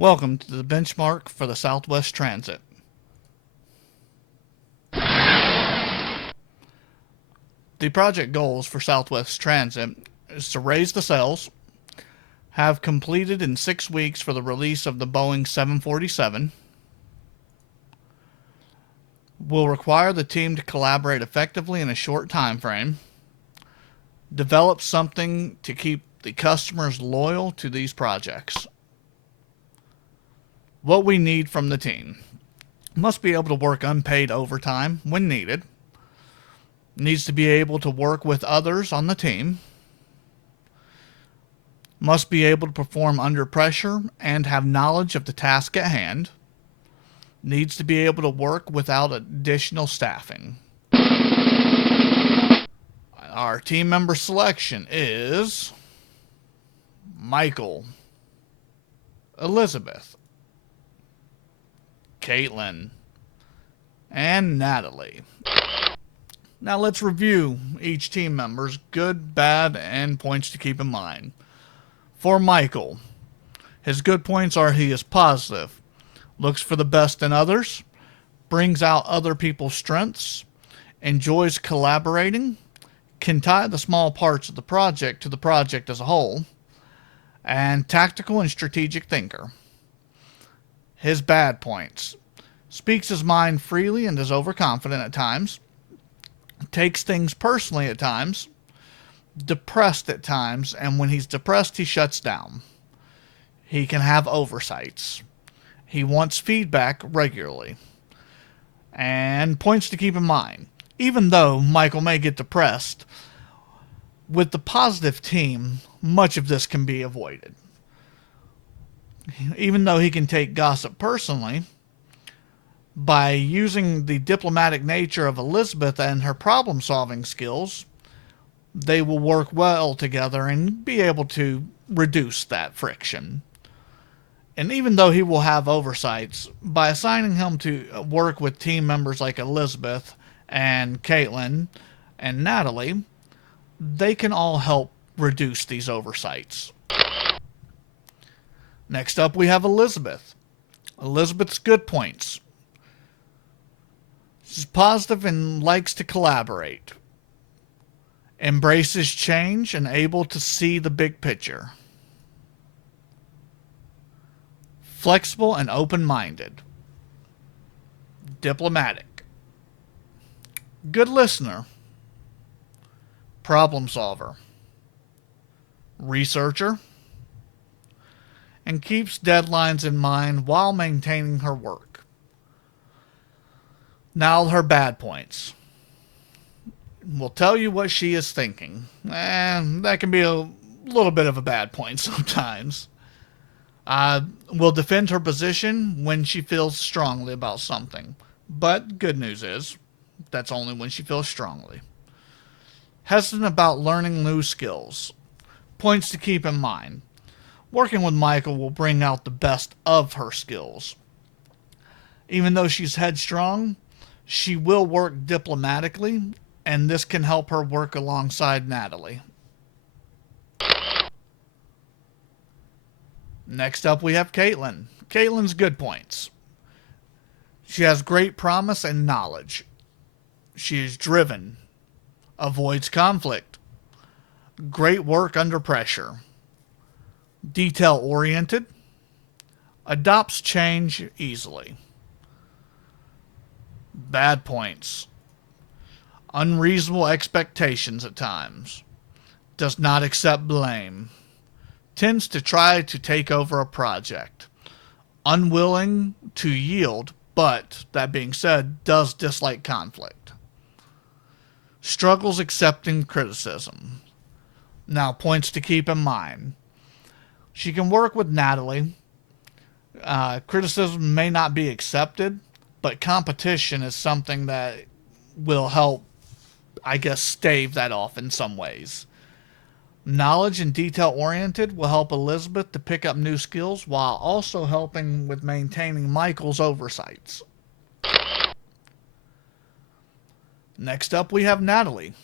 Welcome to the benchmark for the Southwest Transit. The project goals for Southwest Transit is to raise the sails, have completed in 6 weeks for the release of the Boeing 747, will require the team to collaborate effectively in a short time frame, develop something to keep the customers loyal to these projects. What we need from the team: must be able to work unpaid overtime when needed, needs to be able to work with others on the team, must be able to perform under pressure and have knowledge of the task at hand, needs to be able to work without additional staffing. Our team member selection is Michael, Elizabeth, Caitlin, and Natalie. Now let's review each team member's good, bad, and points to keep in mind. For Michael, his good points are he is positive, looks for the best in others, brings out other people's strengths, enjoys collaborating, can tie the small parts of the project to the project as a whole, and tactical and strategic thinker. His bad points: speaks his mind freely and is overconfident at times, takes things personally at times, depressed at times, and when he's depressed, he shuts down. He can have oversights. He wants feedback regularly. And points to keep in mind: even though Michael may get depressed, with the positive team, much of this can be avoided. Even though he can take gossip personally, by using the diplomatic nature of Elizabeth and her problem-solving skills, they will work well together and be able to reduce that friction. And even though he will have oversights, by assigning him to work with team members like Elizabeth and Caitlin and Natalie, they can all help reduce these oversights. Next up, we have Elizabeth. Elizabeth's good points: she's positive and likes to collaborate, embraces change and able to see the big picture, flexible and open-minded, diplomatic, good listener, problem solver, researcher, and keeps deadlines in mind while maintaining her work. Now her bad points. We'll tell you what she is thinking, and that can be a little bit of a bad point sometimes. Will defend her position when she feels strongly about something, but good news is that's only when she feels strongly. Hesitant about learning new skills. Points to keep in mind: working with Michael will bring out the best of her skills. Even though she's headstrong, she will work diplomatically, and this can help her work alongside Natalie. Next up, we have Caitlin. Caitlin's good points: she has great promise and knowledge. She is driven, avoids conflict, great work under pressure, detail-oriented, adopts change easily. Bad points: unreasonable expectations at times, does not accept blame, tends to try to take over a project, unwilling to yield, but, that being said, does dislike conflict, struggles accepting criticism. Now, points to keep in mind: she can work with Natalie. Criticism may not be accepted, but competition is something that will help, stave that off in some ways. Knowledge and detail-oriented will help Elizabeth to pick up new skills while also helping with maintaining Michael's oversights. Next up, we have Natalie.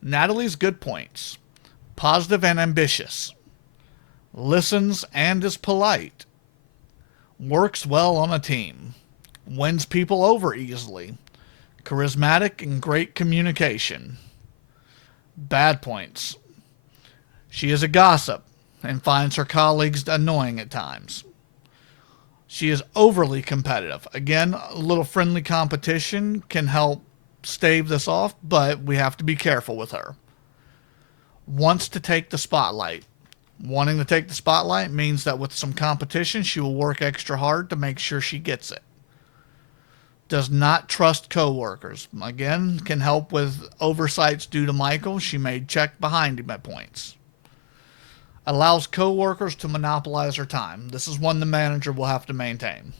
Natalie's good points: positive and ambitious, listens and is polite, Works well on a team. Wins people over easily. Charismatic and great communication. Bad points. She is a gossip and finds her colleagues annoying at times. She is overly competitive. Again, a little friendly competition can help stave this off, but we have to be careful with her. Wants to take the spotlight. Wanting to take the spotlight means that with some competition, she will work extra hard to make sure she gets it. Does not trust coworkers. Again, can help with oversights due to Michael. She may check behind him at points. Allows coworkers to monopolize her time. This is one the manager will have to maintain.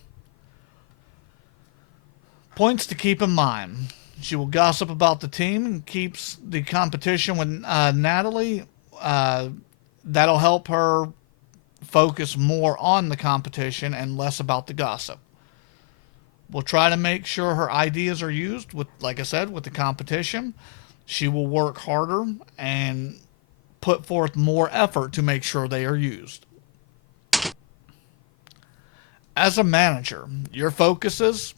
Points to keep in mind. She will gossip about the team and keeps the competition with Natalie. That'll help her focus more on the competition and less about the gossip. We'll try to make sure her ideas are used with, like I said, with the competition. She will work harder and put forth more effort to make sure they are used. As a manager, your focus is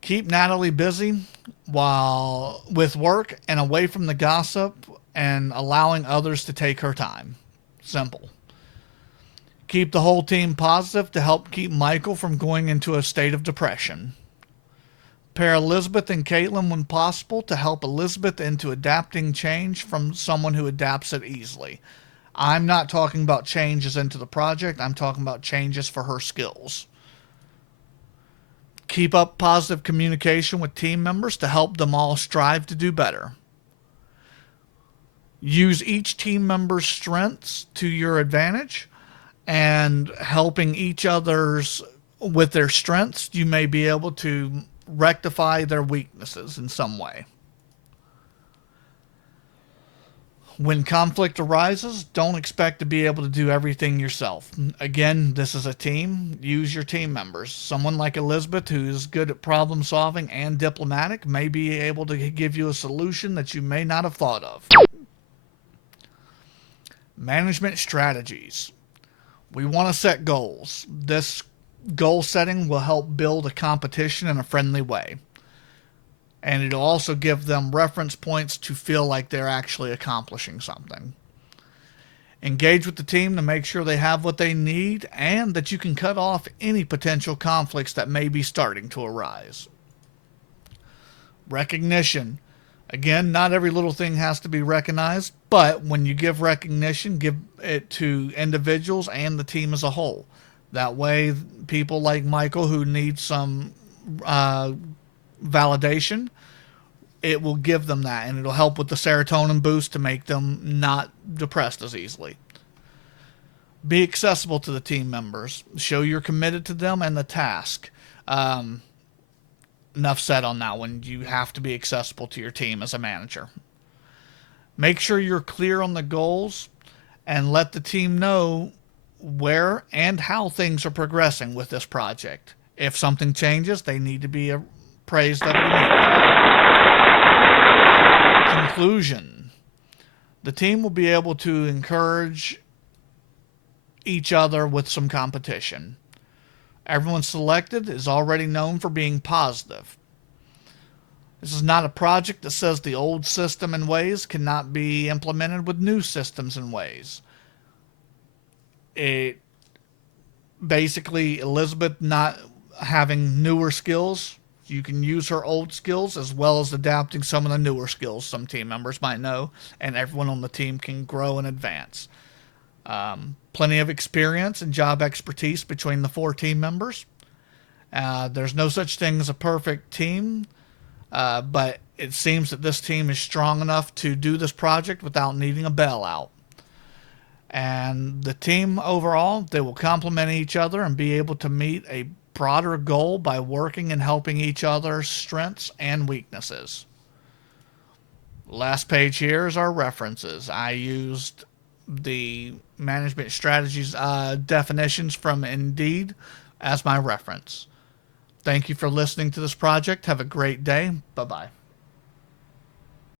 keep Natalie busy while with work and away from the gossip and allowing others to take her time. Simple. Keep the whole team positive to help keep Michael from going into a state of depression. Pair Elizabeth and Caitlin when possible to help Elizabeth into adapting change from someone who adapts it easily. I'm not talking about changes into the project. I'm talking about changes for her skills. Keep up positive communication with team members to help them all strive to do better. Use each team member's strengths to your advantage and helping each other's with their strengths, you may be able to rectify their weaknesses in some way. When conflict arises, don't expect to be able to do everything yourself. Again, this is a team. Use your team members. Someone like Elizabeth, who's good at problem solving and diplomatic, may be able to give you a solution that you may not have thought of. Management strategies. We want to set goals. This goal setting will help build a competition in a friendly way. And it'll also give them reference points to feel like they're actually accomplishing something. Engage with the team to make sure they have what they need and that you can cut off any potential conflicts that may be starting to arise. Recognition. Again, not every little thing has to be recognized, but when you give recognition, give it to individuals and the team as a whole. That way, people like Michael who need some validation, it will give them that, and it'll help with the serotonin boost to make them not depressed as easily. Be accessible to the team members. Show you're committed to them and the task. Enough said on that one. You have to be accessible to your team as a manager. Make sure you're clear on the goals and let the team know where and how things are progressing with this project. If something changes, they need to be appraised of it immediately. Conclusion. The team will be able to encourage each other with some competition. Everyone selected is already known for being positive. This is not a project that says the old system and ways cannot be implemented with new systems and ways. It basically, Elizabeth not having newer skills, you can use her old skills as well as adapting some of the newer skills some team members might know, and everyone on the team can grow and advance. Plenty of experience and job expertise between the 4 team members. There's no such thing as a perfect team, but it seems that this team is strong enough to do this project without needing a bailout. And the team overall, they will complement each other and be able to meet a broader goal by working and helping each other's strengths and weaknesses. Last page here is our references. I used the management strategies definitions from Indeed as my reference. Thank you for listening to this project. Have a great day. Bye-bye.